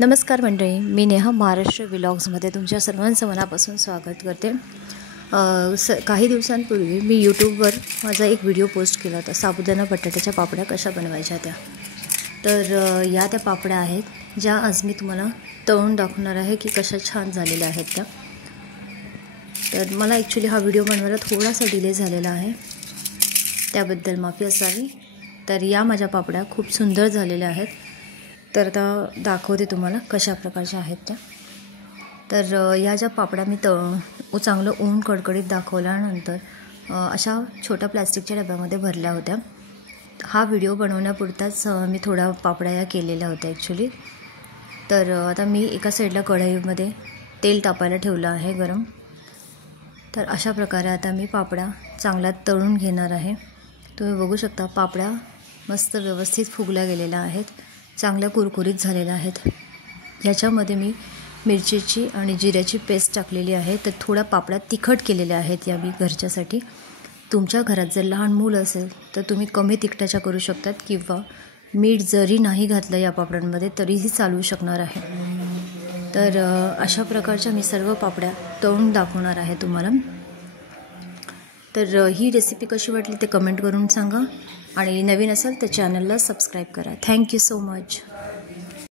नमस्कार मंडळी, मी नेहा महाराष्ट्र व्लॉग्समध्ये तुमच्या सर्वांचं मनापासून स्वागत करते। काही दिवसांपूर्वी मी यूट्यूबवर माझा एक व्हिडिओ पोस्ट केला होता, साबुदाणा बटाट्याच्या पापड्या कशा बनवायच्या त्या। तर या त्या पापड्या आहेत ज्या आज मी तुम्हाला तळून दाखवणार आहे की कशा छान झालेल्या आहेत त्या। तर मला ॲक्च्युली हा व्हिडिओ बनवायला थोडासा डिले झालेला आहे, त्याबद्दल माफी असावी। तर या माझ्या पापड्या खूप सुंदर झालेल्या आहेत। तर आता दाखवते तुम्हाला कशा प्रकारच्या आहेत त्या। तर या ज्या पापड्या मी चांगलं ऊन कडकडीत दाखवल्यानंतर अशा छोट्या प्लास्टिकच्या डब्यामध्ये भरल्या होत्या। हा व्हिडिओ बनवण्यापुरताच मी थोड्या पापड्या या केलेल्या होत्या ॲक्च्युली। तर आता मी एका साईडला कढईमध्ये तेल तापायला ठेवलं आहे गरम। तर अशा प्रकारे आता मी पापड्या चांगल्या तळून घेणार आहे। तुम्ही बघू शकता पापड्या मस्त व्यवस्थित फुगल्या गेलेल्या आहेत, चांगल्या कुरकुरीत झालेल्या आहेत। याच्यामध्ये मी मिरचीची आणि जिऱ्याची पेस्ट टाकलेली आहे। तर थोड्या पापड्या तिखट केलेल्या आहेत या मी घरच्यासाठी। तुमच्या घरात जर लहान मूल असेल तर तुम्ही कमी तिखटाच्या करू शकतात, किंवा मीठ जरी नाही घातलं या पापड्यांमध्ये तरीही चालू शकणार आहे। तर अशा प्रकारच्या मी सर्व पापड्या तळून दाखवणार आहे तुम्हाला। तर ही रेसिपी कशी वाटली ते कमेंट करून सांगा, आणि नवीन असेल तर चॅनलला सबस्क्राईब करा। Thank you so much.